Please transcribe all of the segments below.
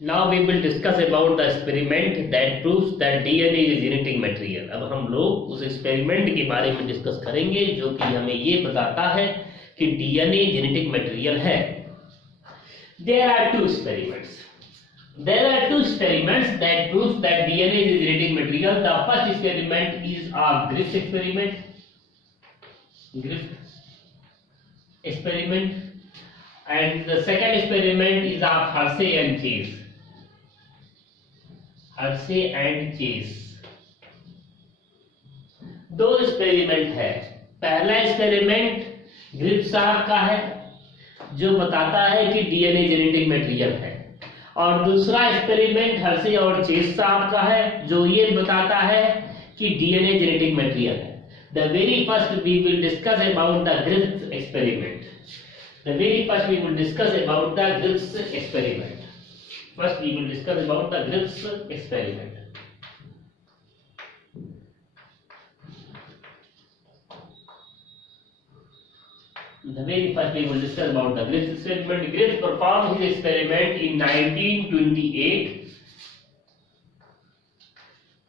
Now we will discuss about the experiment that proves that DNA is genetic material. अब हम लोग उस experiment के बारे में डिस्कस करेंगे जो कि हमें ये बताता है कि डीएनए जेनेटिक मटेरियल है. There are two experiments. There are two experiments that proves that DNA is genetic material. The first experiment is a Griffith experiment. Griffith experiment. And the second experiment is of Hershey and Chase. Hershey and Chase. दो experiment है. पहला experiment Griffith साहब का है जो बताता है कि डीएनए जेनेटिक मटेरियल है, और दूसरा एक्सपेरिमेंट हर्षे और चेस साहब का है जो ये बताता है कि डीएनए जेनेटिक मटेरियल है. The very first we will discuss about the Griffith experiment. The very first we will discuss about the Griffiths experiment. First we will discuss about the Griffiths experiment. The very first we will discuss about the Griffiths experiment. Griffith performed his experiment in 1928.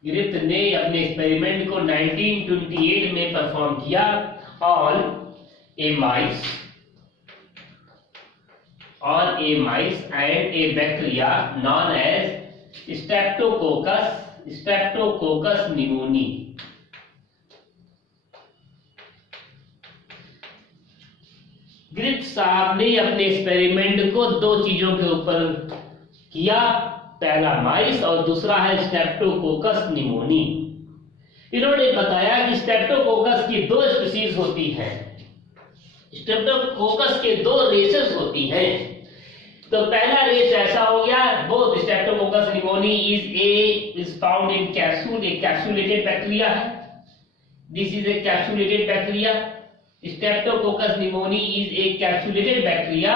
Griffith ने अपने experiment को 1928 में perform किया on a mice and a bacteria known as Streptococcus pneumoniae. Griffith साहब ने अपने experiment को दो चीजों के ऊपर किया, पहला माइस और दूसरा है स्ट्रेप्टोकोकस निमोनी. इन्होंने बताया कि स्ट्रेप्टोकोकस की दो स्पीशीज होती हैं. स्ट्रेप्टोकोकस के दो रेसेस होती हैं. तो पहला रेस ऐसा हो गया, both Streptococcus pneumoniae is found in capsule. एक कैप्सुलेटेड बैक्टीरिया है. This is a capsulated bacteria. Streptococcus pneumoniae is a capsulated bacteria.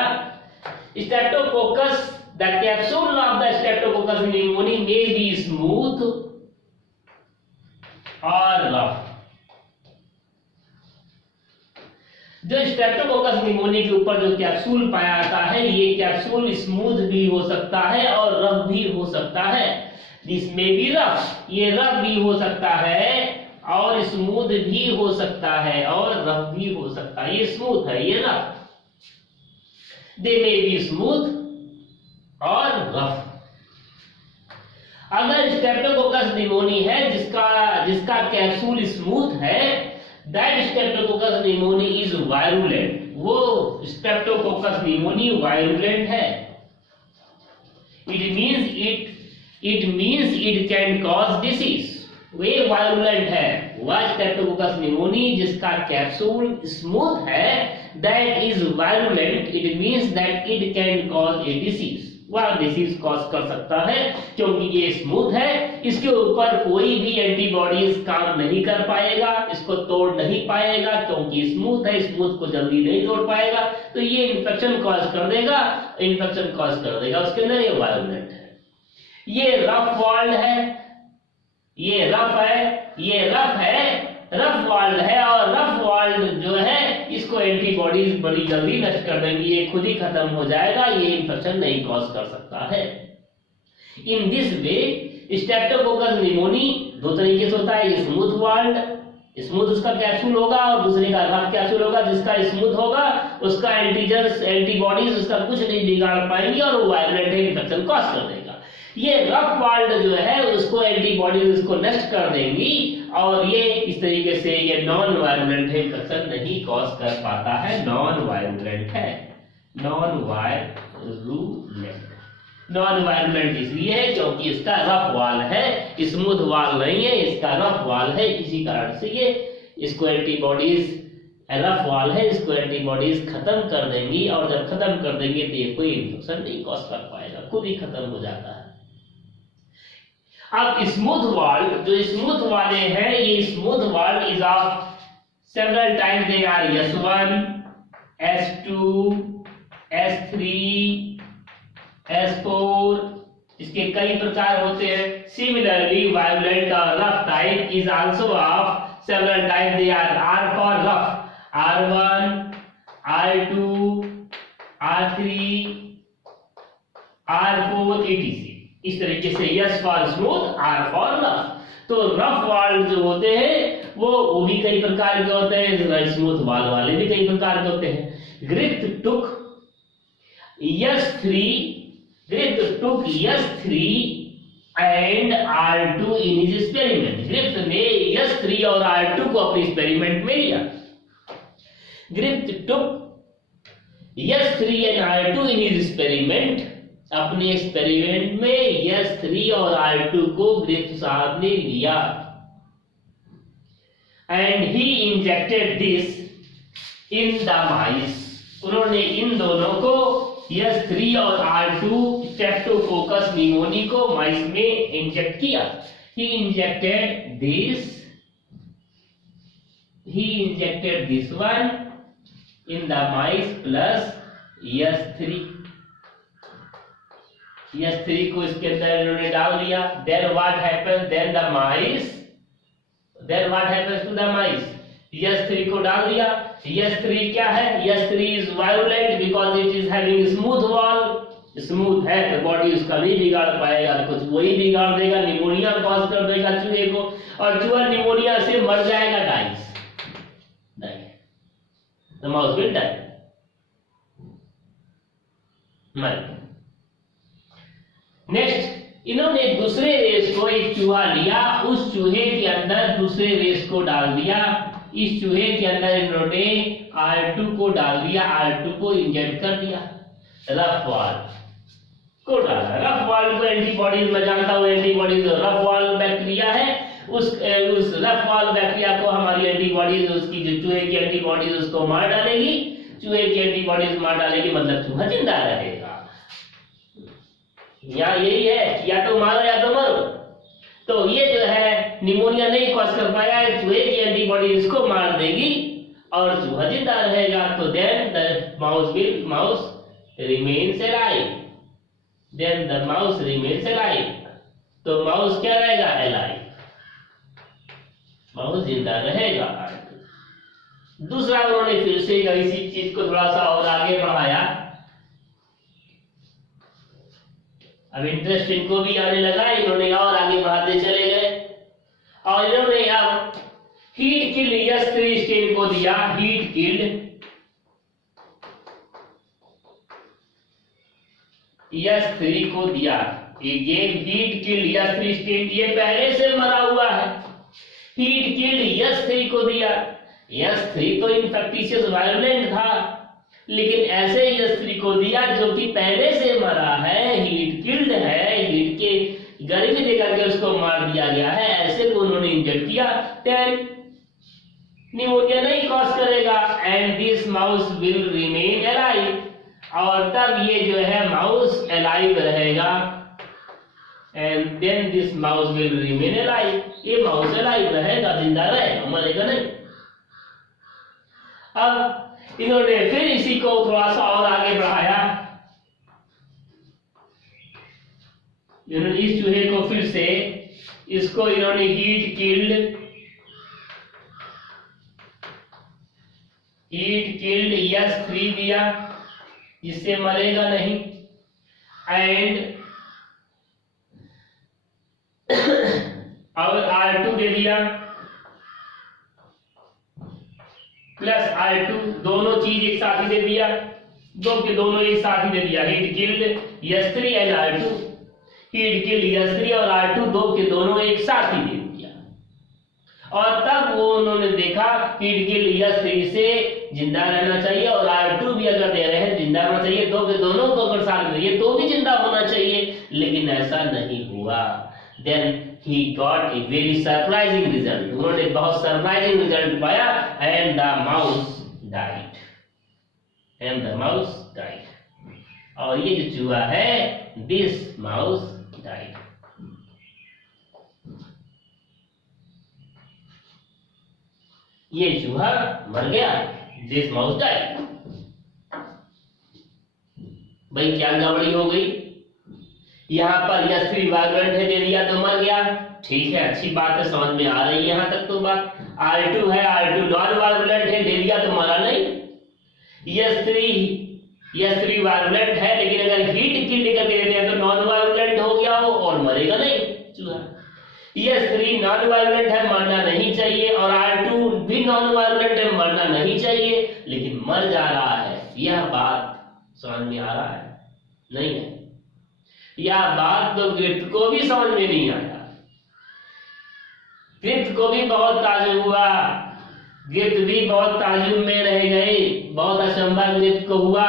Streptococcus, the capsule of the Streptococcus pneumoniae may be smooth और rough. जो Streptococcus pneumoniae के ऊपर जो capsule पाया जाता है, ये कैप्सूल स्मूथ भी हो सकता है और रफ भी हो सकता है. दिस में भी रफ, ये रफ भी हो सकता है और स्मूथ भी हो सकता है और रफ भी हो सकता है. ये स्मूथ है, ये rough. They may be smooth और रफ. अगर स्ट्रेप्टोकोकस निमोनी है जिसका कैप्सूल स्मूथ है, that Streptococcus pneumoniae is virulent. वो Streptococcus pneumoniae virulent है. It means it can cause disease. Way virulent है. वह Streptococcus pneumoniae जिसका कैप्सूल स्मूथ है, that is virulent. It means that it can cause a disease. वह disease cause कर सकता है क्योंकि ये स्मूथ है. इसके ऊपर कोई भी एंटीबॉडीज काम नहीं कर पाएगा, इसको तोड़ नहीं पाएगा क्योंकि स्मूथ है. स्मूथ को जल्दी नहीं तोड़ पाएगा तो ये इन्फेक्शन कॉज कर देगा. उसके अंदर ये वायरुलेंट है. ये रफ वॉल्ड है, ये रफ है, रफ वॉल्ड है. और रफ वॉल्ड जो है इसको एंटीबॉडीज बड़ी जल्दी नष्ट कर देंगी, ये खुद ही खत्म हो जाएगा. ये इन्फेक्शन नहीं कॉज कर सकता है. In this way Streptococcus pneumoniae दो तरीके से होता है. स्मूथ वॉल्ड, स्मूथ उसका कैप्सूल होगा, और दूसरे का रफ कैप्सूल होगा. जिसका स्मूथ होगा उसका एंटीबॉडीज उसका कुछ नहीं बिगाड़ पाएंगी और वो वायलेंट इन्फेक्शन कॉज कर देगा. ये रफ वॉल्ड जो है उसको एंटीबॉडीज उसको नष्ट कर देंगी और ये इस तरीके से ये नॉन वायरुलेंट इन्फेक्शन नहीं कॉज कर पाता है. नॉन वायरुलेंट इसलिए है क्योंकि इसका रफ वाल है, स्मूथ वाल नहीं है. इसका रफ वाल है, इसी कारण से ये इसको एंटीबॉडीज, रफ वाल है, इसको एंटीबॉडीज खत्म कर देंगी. और जब खत्म कर देंगे तो ये कोई इन्फेक्शन नहीं कॉज कर पाएगा, खुद ही खत्म हो जाता है. अब स्मूथ वाल, जो स्मूथ वाले हैं, ये smooth wall is of several times. They are S1, S2, S3, S4. इसके कई प्रकार होते हैं. सिमिलरली वायलेंट और rough type is also of several types. They are R for rough, R1, R2, R3, R4 etc. इस तरीके से S for smooth, R for rough. तो रफ वाल जो होते हैं वो भी कई प्रकार के होते हैं, स्मूथ वाल वाले भी कई प्रकार के होते हैं। Griffith took S3 and R2 in his experiment. Griffith ने S3 और R2 को अपने एक्सपेरिमेंट में लिया। Griffith took S3 and R2 in his experiment. अपने एक्सपेरिमेंट में S3 और R2 को ग्रिफ्ट साहब ने लिया। And he injected this in the mice. उन्होंने इन दोनों को S3 और R2 स्ट्रेप्टोकोकस निमोनी को माइस में इंजेक्ट किया। ही injected this one in the mice plus S3 को इसके अंदर इन्होंने डाल दिया। Then what happens? Then what happens to the mice? S3 को डाल दिया। S3 क्या है? S3 is violent because it is having smooth wall। Smooth है तो बॉडी उसका नहीं बिगाड़ पाएगा, कुछ वही बिगाड़ देगा, निमोनिया कॉज कर देगा चूहे को, और चूहा निमोनिया से मर जाएगा। The mouse will die। Next इन्होंने दूसरे रेस को, एक चूहा लिया, उस चूहे के अंदर दूसरे रेस को डाल दिया। इस चूहे के अंदर इन्होंने R2 को डाल दिया, R2 को इंजेक्ट कर दिया। रफ वाल को डाला। रफ वाल को एंटीबॉडीज में जानता हूं, एंटीबॉडीज रफ वाल बैक्टीरिया है, उस रफ वाल बैक्टीरिया को हमारी एंटीबॉडीज, उसकी जो चूहे की एंटीबॉडीज उसको मार डालेगी। चूहे की एंटीबॉडीज मार डालेगी मतलब चूहा जिंदा रहेगा। या यही है, या तो मारो या तो मरो। तो ये जो है निमोनिया नहीं कॉज कर पाया है, चूहे की एंटीबॉडी इसको मार देगी और चूहा जिंदा रहेगा। तो then the mouse remains alive. Then the mouse remains alive. तो माउस क्या रहेगा? अलाइव। माउस जिंदा रहेगा। दूसरा उन्होंने फिर से इसी चीज को थोड़ा सा और आगे बढ़ाया। अब इंटरेस्ट इनको भी आने लगा, इन्होंने और आगे बढ़ाते चले गए और इन्होंने अब हीट किल्ड S3 स्टेन को दिया। हीट किल्ड S3 को दिया। ये हीट किल्ड S3 स्टेन, ये पहले से मरा हुआ है। हीट किल्ड S3 को दिया। S3 तो इन्फेक्टिशियस वायलेंट था, लेकिन ऐसे S3 को दिया जो कि पहले से मरा है, हीट किल्ड है, हीट के गर्मी देकर के उसको मार दिया गया है, ऐसे को उन्होंने इंजेक्ट किया। देन निमोनिया नहीं कॉज करेगा and this mouse will remain alive. और तब ये जो है माउस अलाइव रहेगा। And then this mouse will remain alive. ये माउस अलाइव रहेगा, जिंदा रहेगा, मरेगा नहीं। अब इन्होंने फिर इसी को थोड़ा सा और आगे बढ़ाया। इन्होंने इस चूहे को फिर से, इसको इन्होंने हीट किल्ड S3 दिया, इससे मरेगा नहीं। एंड और R2 दे दिया प्लस R2, दोनों चीज एक साथ ही दे दिया, दो के दोनों एक साथ ही दे दिया। Heat killed S3 and R2। Heat killed S3 और R2 दो के दोनों एक साथ ही दे दिया। और तब वो उन्होंने देखा हीट किल्ड S3 से जिंदा रहना चाहिए और R2 भी अगर दे रहे हैं जिंदा होना चाहिए, दो के दोनों को अगर साथ में ये तो भी जिंदा होना चाहिए, लेकिन ऐसा नहीं हुआ। Then he got a very surprising result। उन्होंने बहुत सरप्राइजिंग रिजल्ट पाया and the mouse died। and the mouse died। और ये जो चूहा है, this mouse died। ये चूहा मर गया, this mouse died। भाई क्या गड़बड़ी हो गई? यहाँ पर S3 वायलेंट है, दे दिया तो मर गया। ठीक है, अच्छी बात है, समझ में आ रही है यहाँ तक तो बात। R2 है, R2 नॉन वायलेंट है, दे दिया तो मरा नहीं। S3 S3 वायरुलेंट है, लेकिन अगर हीट किल्ड करके देते हैं तो नॉन वायरुलेंट हो गया वो और मरेगा नहीं चूहा। S3 नॉन वायरुलेंट है, मरना नहीं चाहिए, और R2 भी नॉन वायरुलेंट है, मरना नहीं चाहिए, लेकिन मर जा रहा है। यह बात समझ में आ रहा है? नहीं है। यह बात तो गिरफ्त को भी समझ में नहीं आया। गिरफ्त को भी बहुत ताजुब हुआ, गिरफ्त भी बहुत ताजुब में रह गए, बहुत अचंभा गिरफ्त को हुआ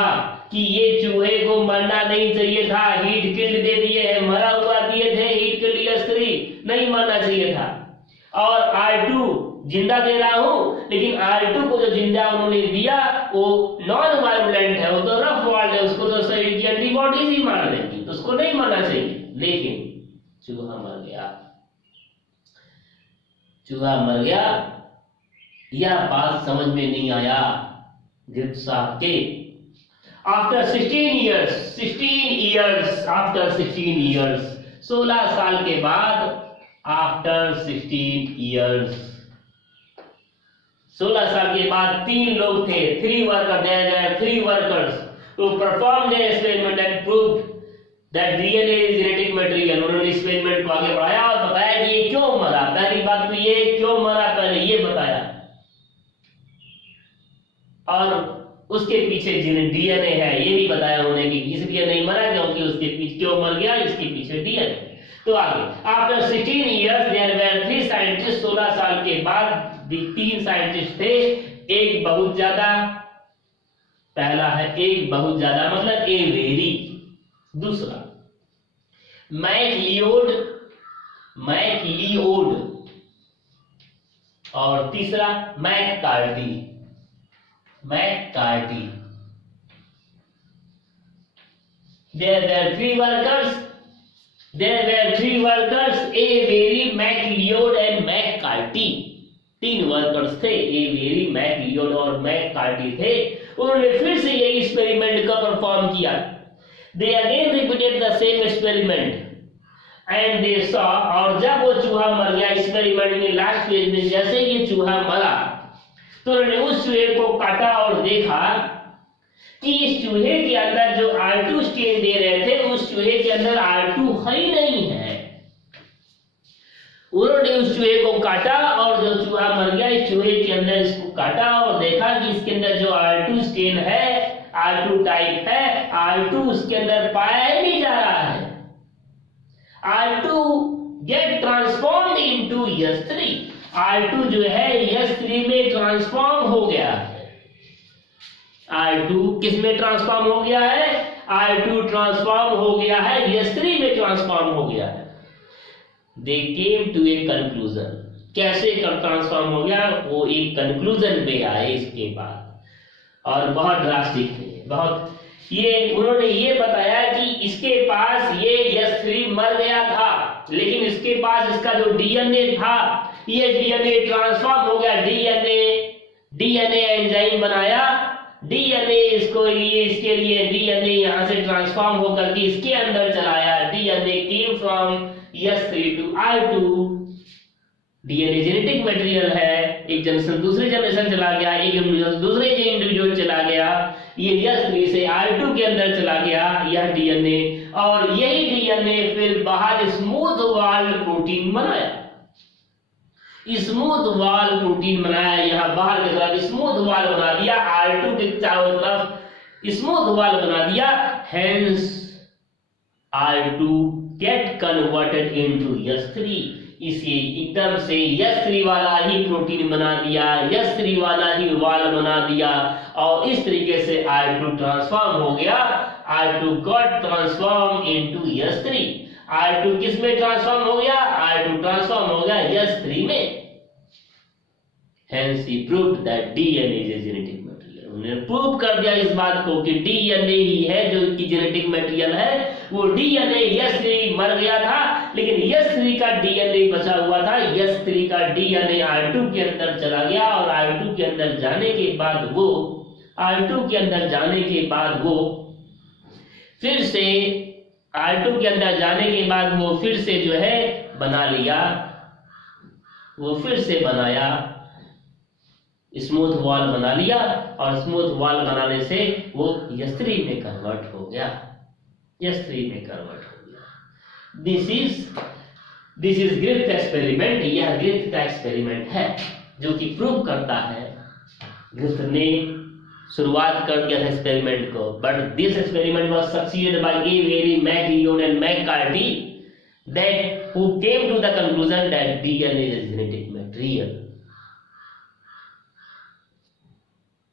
कि ये चूहे को मरना नहीं चाहिए था, हीट किल्ड दे दिए है, मरा हुआ दिए थे हीट किल्ड S3, नहीं मरना चाहिए था। और R2 जिंदा दे रहा हूं, लेकिन R2 को जो जिंदा उन्होंने दिया वो नॉन वायरुलेंट है, वो तो रफ वाल्ड है, उसको तो शरीर की एंटीबॉडीज ही मार देगी, तो उसको नहीं मरना चाहिए। लेकिन चूहा मर गया, चूहा मर गया। यह बात समझ में नहीं आया गिरफ्त साहब के। आफ्टर 16 years, 16 साल के बाद, आफ्टर 16 years, 16 साल के बाद 3 लोग थे, 3 workers who performed their experiment and proved that DNA is genetic material। उन्होंने एक्सपेरिमेंट को आगे बढ़ाया और बताया कि ये क्यों मरा। पहली बात तो ये क्यों मरा, पहले ये बताया, और उसके पीछे DNA है ये भी बताया उन्होंने कि इसलिए नहीं मरा क्योंकि उसके पीछे क्यों मर गया, इसके पीछे DNA। तो आगे, after 16 years there were 3 scientist, 16 साल के बाद 3 साइंटिस्ट थे। एक बहुत ज्यादा, पहला है एक बहुत ज्यादा मतलब ए वेरी, दूसरा मैकलियोड, और तीसरा McCarty. There were 3 workers, A वेरी, मैकलियोड एंड मैककार्टी। 3 वर्कर्स थे, ए वेरी, मैकलियोड और मैककार्टी थे। उन्होंने फिर से यही एक्सपेरिमेंट का परफॉर्म किया। They again repeated the same experiment and they saw, और जब वो चूहा मर गया एक्सपेरिमेंट में लास्ट फेज में, जैसे ये चूहा मरा तो उन्होंने उस चूहे को काटा और देखा कि इस चूहे के अंदर जो R2 स्टेन दे रहे थे उस चूहे के अंदर R2 है ही नहीं है। उन्होंने उस चूहे को काटा और जो चूहा मर गया इस चूहे के अंदर इसको काटा और देखा कि इसके अंदर जो R2 स्टेन है, R2 टाइप है, R2 उसके अंदर पाया ही नहीं जा रहा है। R2 gate transformed into S3, R2 जो है S3 में ट्रांसफॉर्म हो गया है। R2 किस में ट्रांसफॉर्म हो गया है? R2 ट्रांसफॉर्म हो गया है, S3 में ट्रांसफॉर्म हो गया है। They came to a conclusion, कैसे ट्रांसफॉर्म हो गया वो एक कंक्लूजन पे आए इसके बाद, और बहुत ड्रास्टिक है, बहुत। ये उन्होंने ये बताया कि इसके पास ये S3 मर गया था, लेकिन इसके पास इसका जो DNA था ये DNA ट्रांसफॉर्म हो गया, DNA एंजाइम बनाया, DNA इसको लिए, इसके लिए DNA यहां से ट्रांसफॉर्म होकर के इसके अंदर चलाया। DNA came from S3 to R2। DNA genetic material है, एक जनरेशन दूसरे जनरेशन चला गया, एक इंडिविजुअल दूसरे इंडिविजुअल चला गया, ये S3 से R2 के अंदर चला गया यह DNA, और यही DNA फिर बाहर स्मूथ वॉल प्रोटीन बनाया। स्मूथ वॉल प्रोटीन बनाया, यहां बाहर की तरफ स्मूथ वॉल बना दिया, R2 के चारों तरफ स्मूथ वॉल बना दिया, hence R2 get converted into S3। इसे एकदम से S3 वाला ही प्रोटीन बना दिया, S3 वाला ही वॉल बना दिया, और इस तरीके से R2 ट्रांसफॉर्म हो गया। R2 got transform into S3। R2 किस में ट्रांसफॉर्म हो गया? R2 ट्रांसफॉर्म हो गया S3 में। Hence he proved that DNA is a genetic material। उन्होंने प्रूव कर दिया इस बात को कि DNA ही है जो कि जेनेटिक मटेरियल है। वो DNA S3 मर गया था, लेकिन S3 का DNA बचा हुआ था। S3 का DNA R2 के अंदर चला गया, और R2 के अंदर जाने के बाद वो फिर से R2 के अंदर जाने के बाद वो फिर से जो है बना लिया, वो फिर से बनाया स्मूथ वॉल बना लिया और स्मूथ वॉल बनाने से वो S3 में कन्वर्ट हो गया, S3 में कन्वर्ट हो गया। This is Griffith experiment. यह ग्रिफ्थ का एक्सपेरिमेंट है जो कि प्रूव करता है, ग्रिफ्थ ने शुरुआत कर दिया था एक्सपेरिमेंट को, but this experiment was succeeded by Avery, MacLeod and McCarty that who came to the conclusion that DNA is genetic material.